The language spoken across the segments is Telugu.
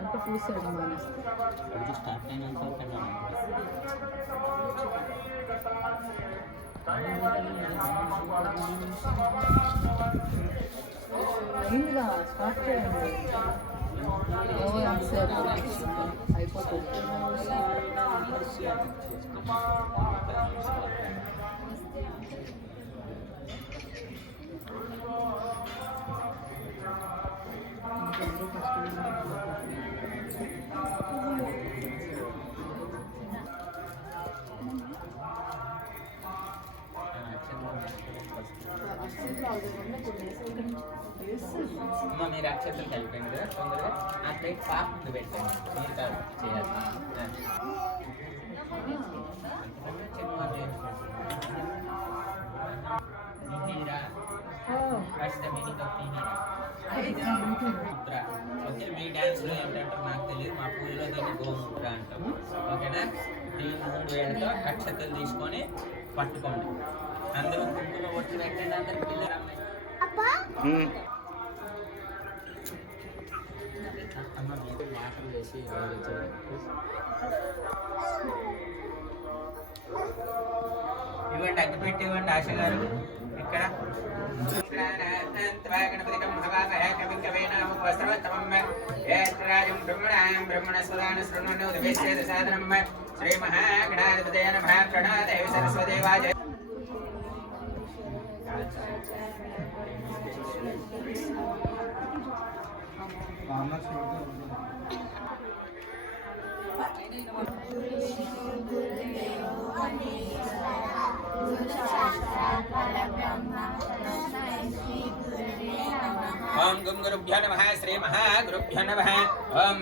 అంటే పూసాడు స్టార్ట్ అయినంత అయిందిగా స్టార్ట్ చేయండి అయిపోతుంది. మీరు అక్షతలు కలిపండి కదా తొందరగా ఆ ప్లేట్ పాప ముందు పెట్టండి మీరు చేయాలి ఓకే మీ డ్యాన్స్లో ఏంటంటే నాకు తెలియదు మా పూజలో దీన్ని గోముద్ర అంటాము ఓకేనా దీన్ని 3 వేలతో అక్షతలు తీసుకొని పట్టుకోండి అందరూ కుంకుమ ఒట్టు పెట్టండి అందరికి పిల్లలు అమ్మ మీద వాటర్ వేసి ఇవ్వండి అగ్గిపెట్టి ఇవ్వండి ఆశ గారు ఇక్కడ శ్రీ మహాగణాధిపతయ నమః ప్రణాదేవి సరస్వదేవాయ ओम गम गुरुभ्यो नमः श्री महागुरुभ्यो नमः ओम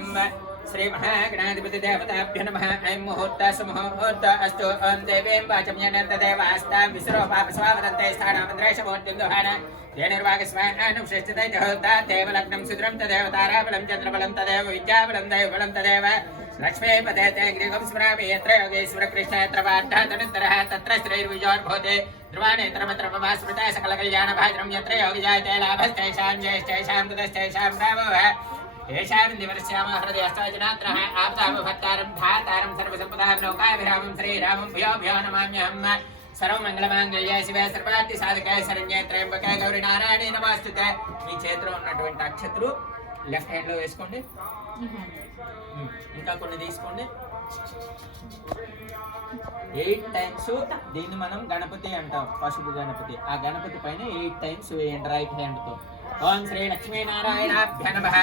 श्री महागणाधिपति देवताभ्यो नमः ऐं मुहूर्त सुमुहूर्त अस्तु ओम देवीं वाचं यनन्त देवास्तां विसरो पापस्वावदन्ते स्थानामन्त्रेश मूर्तिं दोहान धेनुर्वागस्मानुष्ठिते जहोता देवलग्नं सुद्रं तदेव ताराबलं चन्द्रबलं तदेव विद्याबलं दैवबलं तदेव लक्ष्मीपते ते ग्रीगं स्मरामि यत्र योगेश्वर कृष्ण यत्र पार्थः तनुत्तरः तत्र श्रीर्विजयोर्भूते ध्रुवानेत्रमत्र मम स्मृता सकलकल्याणभाजनं यत्र योगिजायते लाभस्तेषां ज्येष्ठेषां कृतस्तेषां रामः येषां दिवस्यामः हृदयस्थजनात्रः आप्तामभक्तारं धातारं सर्वसम्पदां लोकाभिरामं श्रीरामं भूयो भूयो नमाम्यहम् सर्वमङ्गलमाङ्गल्ये शिवे सर्वार्थ साधके शरण्ये त्र्यम्बके गौरी नारायणे नमोस्तुते మీ చేతిలో ఉన్నటువంటి అక్షతలు లెఫ్ట్ హ్యాండ్ లో వేసుకోండి ఇంకా కొన్ని తీసుకోండి 8 టైమ్స్ దీన్ని మనం గణపతి అంటాం పశువు గణపతి ఆ గణపతి పైన 8 టైమ్స్ వేయండి రైట్ హ్యాండ్ తో ఓం శ్రీ లక్ష్మీనారాయణాభ్య నమః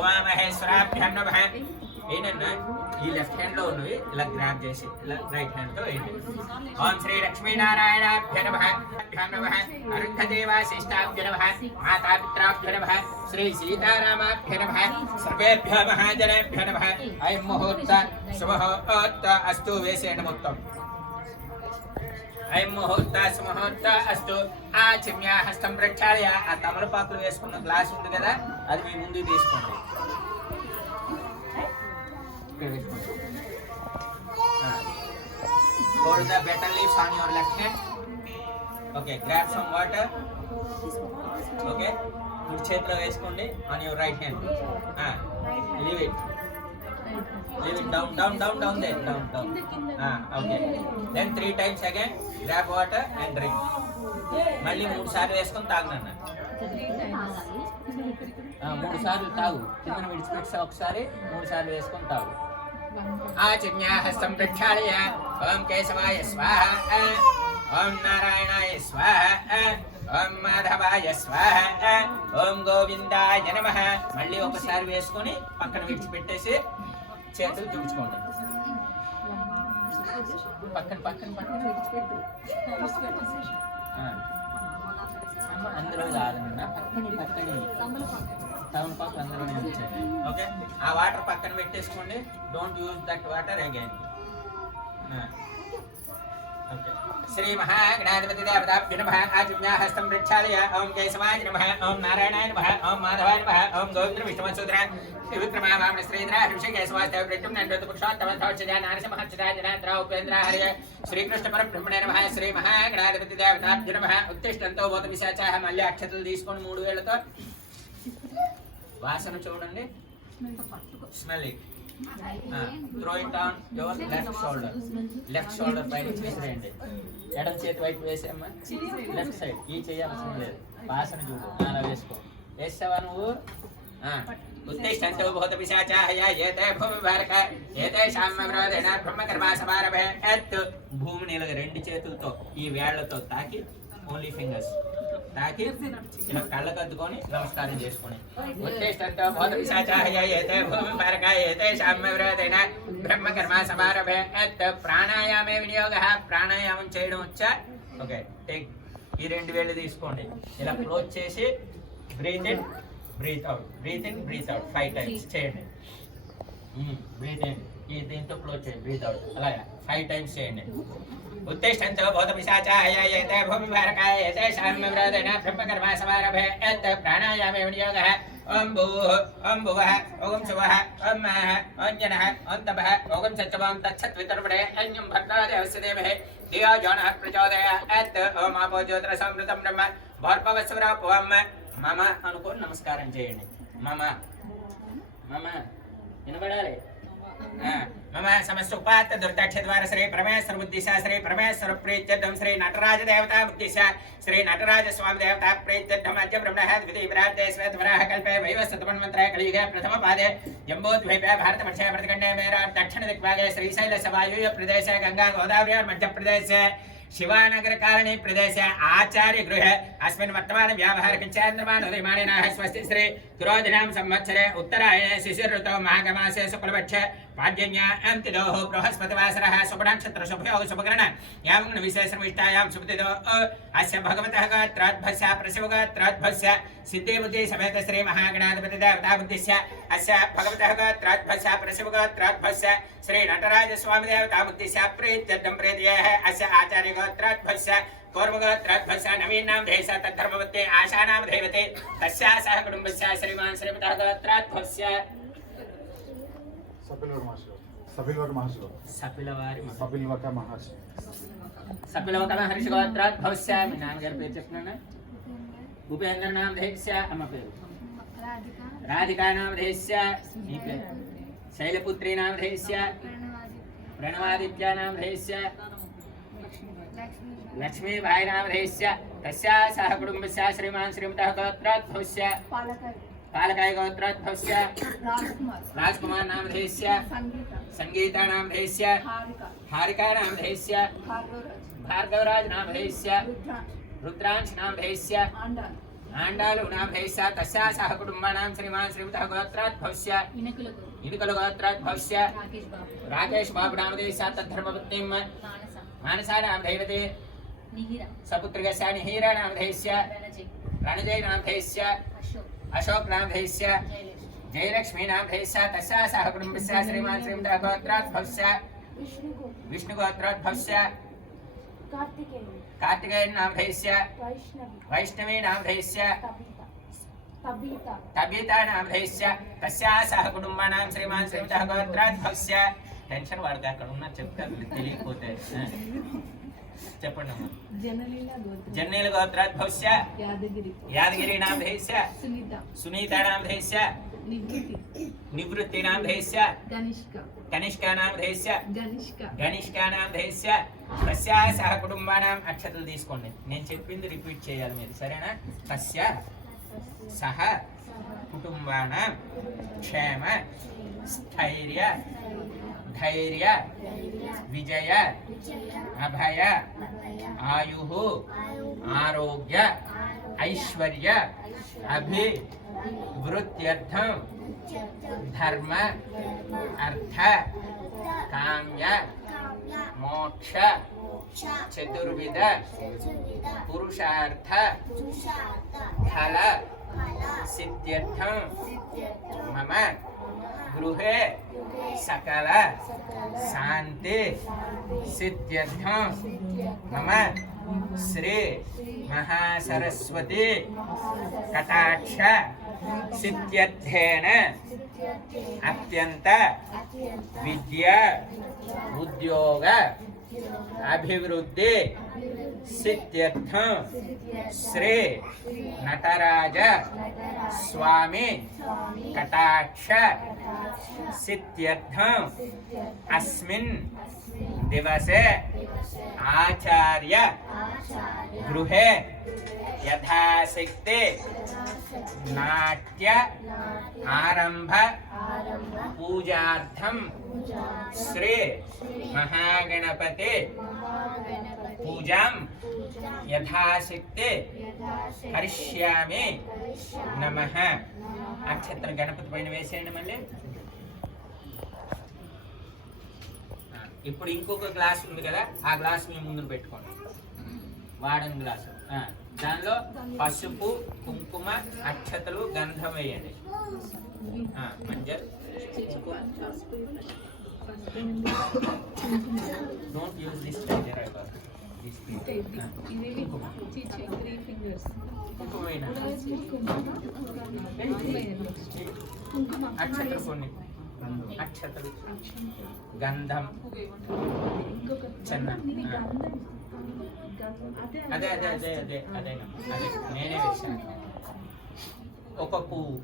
ఓం మహేశ్వరాభ్య నమః ఏంటన్నా ఈ లెఫ్ట్ హ్యాండ్ లో ఉన్నవి ఇలా గ్రాబ్ చేసి ఇలా రైట్ హ్యాండ్ తో వేయండి ఓం శ్రీ లక్ష్మీనారాయణాభ్య నమః అరుంధదేవాశిష్టాభ్య నమః మాతాపిత్రాభ్య నమః శ్రీ సీతారామాభ్య నమః సర్వేభ్యో మహాజనేభ్య నమః ఐం ముహూర్త శుభముహూర్త అస్తు వేసేయండి మొత్తం ఐం ముహూర్త శుభముహూర్త అస్తు ఆచమ్య హస్తం ప్రక్షాళయ ఆ తమలపాకులు వేసుకున్న గ్లాస్ ఉంది కదా అది మీ ముందు తీసుకోండి Pour the betel leaves on your left hand. Okay, grab some water. Okay, కుడి చేతిలో వేసుకోండి on your right hand. Leave it down there, down. Okay. Then 3 times again, grab water and drink. మళ్ళీ 3 సార్లు వేసుకొని తాగనన్న 3 సార్లు తాగు కింద విడిచిపెట్టి ఒకసారి 3 సార్లు వేసుకొని తాగు आचम्य हस्तं प्रक्षालय ओम केशवाय स्वाहा ओम नारायणाय स्वाहा ओम माधवाय स्वाहा ओम गोविंदाय नमः మళ్ళీ ఒకసారి వేసుకొని పక్కన విడిచిపెట్టేసి చేతులు తుడుచుకోండి పక్కన విడిచిపెట్టు అందులో కాదన్న పక్కన టౌన్ పాక్ అందులోనే ఉంచండి ఓకే ఆ వాటర్ పక్కన పెట్టేసుకోండి don't use that water again Shri महागणाधिपति देवताभ्यो नमः आचम्या हस्तं प्रक्षालय ओम केशवाय नमः ओम नारायणाय नमः ओम माधवाय नमः ओम गोविंद विष्णुवंशोधरा त्रिविक्रमा वामन श्रीधरा ऋषिकेशवासदेव प्रद्युम्न नंदोत पुरुषोत्तम धौर्षजा नारसिंहर्षजा जनाद्रा उपेन्द्र हरय श्री कृष्ण परब्रह्मणे नमः श्री महागणाधिपति देवताभ्यो नमः उत्तिष्ठन्तो भूत पिशाచాः మళ్ళీ అక్షతలు తీసుకొని 3 వేలతో వాసన చూడండి smell it throw it on your left shoulder పైన చేసేయండి ఎడమ చేతి వైపు వేసేమ్మా లెఫ్ట్ సైడ్ ఈ చేయాల్సిన లేదు వాసన చూడు అలా వేసుకో వేసావా నువ్వు उत्तिष्ठन्तु भूतपिशाचाः एते भूमिभारक एतेषां विरोधेन ब्रह्मकर्मासमारभे ఎత్ భూమిని ఇలా 2 చేతులతో ఈ వేళ్లతో తాకి ఓన్లీ ఫింగర్స్ తాకి ఇలా కళ్ళకద్దుకొని నమస్కారం చేసుకొని उत्तिष्ठन्तु भूतपिशाचाः एते भूमिभारक एतेषां विरोधेन ब्रह्मकर्मासमारभे ఎత్ ప్రాణాయామే వినియోగः ప్రాణాయామం చేయడం వచ్చా ఓకే టేక్ ఈ 2 వేళ్ళు తీసుకోండి ఇలా క్లోజ్ చేసి breathe in breathe out, breathe in, breathe out 5 times చేయండి breathe in ఈ దీంతో క్లోజ్ చేయండి breathe out అలాగా 5 times చేయండి उत्तिष्ठन्तु भूतपिशाचाः एते भूमिभारकाः एतेषां विरोधेन ब्रह्मकर्मासमारभे यत् प्राणायामे विनियोगः ओम भूः ओम भुवः ओम शुवः ओम महः ओम जनः ओम तपः ओम सत्यवां तच्छत्वितर्पणे अन्यं भर्तादेवस्य देमहे धियो यो नः प्रचोदयात् ओम आपो ज्योतिरसमृतं ब्रह्म भर्भवस्वरापवम् మమ అనుకోని నమస్కారం చేయండి మమ మమ వినబడాలి మమ సమస్త ఉపాత్త దుర్దక్ష ద్వార శ్రీ పరమేశ్వర బుద్ధిశ శ్రీ పరమేశ్వర ప్రీత్యర్థం శ్రీ నటరాజ దేవతా బుద్ధిశ శ్రీ నటరాజ స్వామి దేవతా ప్రీత్యర్థం అద్య బ్రహ్మ ద్వితీయ విరాటే శ్వేతవరాహ కల్పే వైవస్వతమన్వంతరే కలియుగే ప్రథమ పాదే జంబోద్వైపే భారతవర్షే ప్రతిఖండే మేరా దక్షిణ దిక్భాగే శ్రీశైల సవాయుయ ప్రదేశే గంగా గోదావరి మధ్యప్రదేశే शिवानगर कालनी प्रदेश आचार्य गृह अस्मिन् वर्तमान व्यावहारिक चंद्रमान उदयमानिनः स्वस्ति श्री तुरोधिनाम संवत्सरे उत्तरायणे शिशिर ऋतौ माघमासे शुक्लपक्षे पाड्यन्यां तिथौ बृहस्पतिवासरः शुभनक्षत्र शुभयोग शुभकरण यावग्न विशेषनिष्ठायां शुभतिथौ अस्य भगवतः गोत्राद्भस्य प्रशिवगोत्राद्भस्य सिद्धि बुद्धि समेत श्री महागणाधिपति देवता बुद्धिस्य अस्य भगवतः गोत्राद्भस्य प्रशिवगोत्राद्भस्य श्री नटराज स्वामी देवता बुद्धिस्य प्रीत्यर्थं प्रीतयः अस्य आचार्य गोत्राद्भस्य कौर्मगोत्राद्भस्य नवीनां देश तद्धर्मवत्ते आशानां देवते तस्याः सह कुटुम्बस्य श्रीमान् श्रीमतः गोत्राद्भस्य सपिलवक महर्षि गोत्राद्भस्य మీ నాన్నగారి పేరు చెప్తున్నానా ఉపేంద్ర నామ దేశ అమ్మ పేరు రాధికా నామ దేశ మీ పేరు శైలపుత్రి నామ దేశ ప్రణవాదిత్య నామ దేశ लक्ष्मी भाई नाम देश्य तस्या सह कुटुम्बस्य श्रीमान् श्रीमतः गोत्राद्भवस्य पालकाय गोत्राद्भवस्य राजकुमार नाम देश्य संगीता नाम देश्य हारिका नाम देश्य भार्गवराज नाम देश्य रुद्रांश नाम देश्य आंडालु नाम देश्य तस्या सह कुटुम्बानां श्रीमान् श्रीमतः गोत्राद्भवस्य इनुकुल गोत्राद्भवस्य राकेश बाबू नाम देश्य तद्धर्मपत्नीं मानसा नाम दैवते सपुत्रस्य निहीरा नाम देश्य रणजय नाम देश्य अशोक नाम देश्य जयलक्ष्मी नाम देश्य तस्या सह कुटुम्बस्य श्रीमान् श्रीमतः गोत्राद्भवस्य विष्णु गोत्राद्भवस्य कार्तिकेय नाम देश्य वैष्णवी नाम देश्य तबीता नाम देश्य तस्या सह कुटुम्बानां श्रीमान् श्रीमतः गोत्राद्भवस्य टेंशन वाडका అక్కడ ఉన్న చెప్తాను తెలియకపోతే చెప్పండి అమ్మా జననీల గోత్రాద్భవस्य యాదగిరి నామ దేశ్య సునీత నామ దేశ్య నివృత్తి నామ దేశ్య కనిష్క నామ దేశ్య గనిష్క నామ దేశ్య తస్యా సహ కుటుంబానాం అక్షతలు తీసుకోండి నేను చెప్పింది రిపీట్ చేయాలి మీరు సరేనా తస్య సహ కుటుంబానాం క్షేమ స్థైర్య धैर्य विजय अभय आयु आरोग्य ऐश्वर्य अभिवृद्ध्यर्थं धर्म अर्थ काम्य मोक्ष चतुर्विध पुरुषार्थ फल सिद्ध्यर्थं मम గృహే సకల శాంతి సిద్ధ్యర్థం మమ శ్రీ మహాసరస్వతి కటాక్ష సిద్ధ్యర్థేన అత్యంత విద్యా ఉద్యోగ అభివృద్ధి సిద్ధ్యర్థం శ్రీ నటరాజ స్వామి కటాక్ష సిద్ధ్యర్థం అస్మిన్ దివసే ఆచార్య గృహే యథాశక్తి నాట్య ఆరంభ పూజార్థం శ్రీ మహాగణపతి పూజాం యథాశక్తి కరిష్యామి నమః. అక్షత్రం గణపతి పైన వేసేయండి మళ్ళీ. ఇప్పుడు ఇంకొక గ్లాస్ ఉంది కదా, ఆ గ్లాస్ మీ ముందు పెట్టుకోండి. వాడని గ్లాసు, దానిలో పసుపు కుంకుమ అక్షతలు గంధం వేయండి. మంజల్ డోంట్ యూజ్ దిస్ అక్షతలు కొన్ని అక్షతలు గంధం చెన్న అదే అదే అదే అదే అదే అదే నేనే వేసాను. ఒక పువ్వు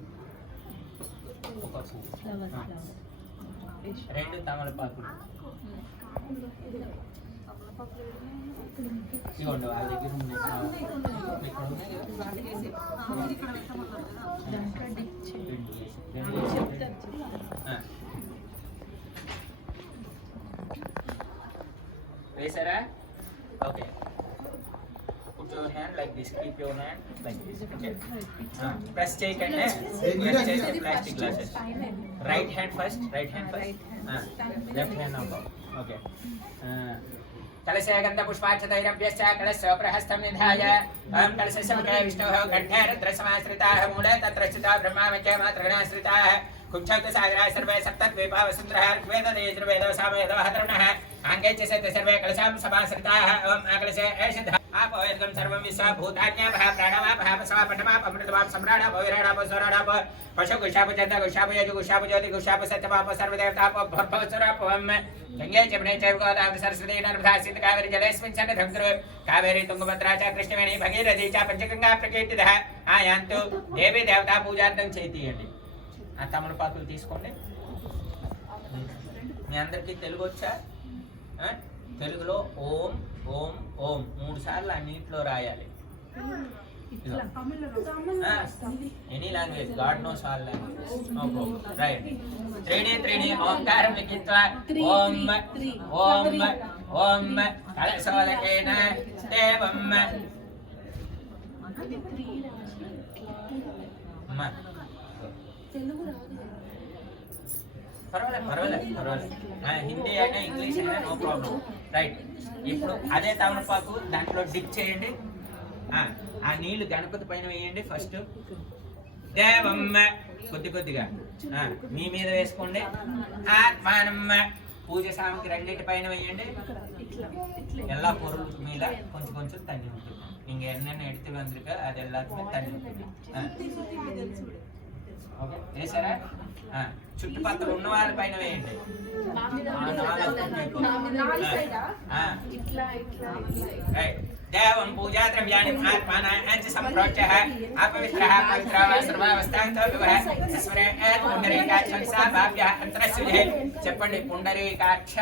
రెండు తమలపాకులు ఇవ్వండి. వాళ్ళ దగ్గర వేసారా? Okay. Put your hand like this. Keep your hand like this. Okay. Press check and press check the plastic glasses. Right hand first. Right hand first. Left hand now. Okay. कलशे गंध पुष्पाक्षतैरभ्यश्च कलशो प्रहस्तं निधाय अहं कलशस्य मुखे विष्णोः कण्ठे रुद्रसमाश्रिताः मूले तत्र स्थिता ब्रह्मामख्ये मातृगणाश्रिताः कुक्षौतसागराः सर्वे सप्तद्वीपा वसुन्धरः ऋग्वेदो सामवेदो हतरुणः आङ्गे च सर्वे कलशां समाश्रिताः ओम् आकलशे एषिद्धः आपो यद्गं सर्वं विश्वभूतान्यापः प्राणमापः पशवापटमाप अमृतमाप सम्राडाप विराडाप स्वराडाप पशु गुशाप चन्द गुशाप यजु गुशाप ज्योति गुशाप सत्यमाप सर्वदेवताप भर्भवसुराप गंगे जमुने चैव गोदावरी सरस्वती नर्मदा सिन्धु कावेरी जलेऽस्मिन् सन्निधिं कुरु कावेरी तुङ्गभद्रा च कृष्णवेणी भगीरथी च पंचगंगा प्रकीर्तितः आयान्तु देवी देवता पूजार्थं చేయండి. ఆ తమలపాకులు తీసుకోండి. మీ అందరికీ తెలుగు వచ్చా? తెలుగులో ఓం ఓం ఓం 3 సార్లు ఆ నీటిలో రాయాలి. Any language, God knows all language, no problem. Right. త్రీణి ఓంకారం లిఖిత్వా ఓం ఓం ఓం కలశోదకేన దేవం పర్వాలేదు. హిందీ అయినా ఇంగ్లీష్ అయినా నో ప్రాబ్లం. రైట్. ఇప్పుడు అదే తమలపాకు దాంట్లో డిప్ చేయండి. ఆ నీళ్లు గణపతి పైన వేయండి. ఫస్ట్ దేవమ్మ కొద్దిగా మీ మీద వేసుకోండి. ఆత్మానమ్మ పూజ సామగ్రి రెండింటి పైన వేయండి. எல்லா பொருள் మీద కొంచెం தண்ணி ఉంటుంది. நீங்க என்னென்ன எடுத்து வந்திருக்க அது எல்லாத்துமே தண்ணி ఉంటుంది. ఓకే వేసారా? చుట్టుపక్కల ఉన్న వాళ్ళ పైన వేయండి. देवं पूजा द्रव्याणि आत्मानां च सम्प्रोच्यः अपवित्रः पवित्रः वा सर्वावस्थान्तो विवः तस्मरे पुण्डरीकाक्षं सा भाव्यः अन्तरस्युजे చెప్పండి. పుండరీకాక్ష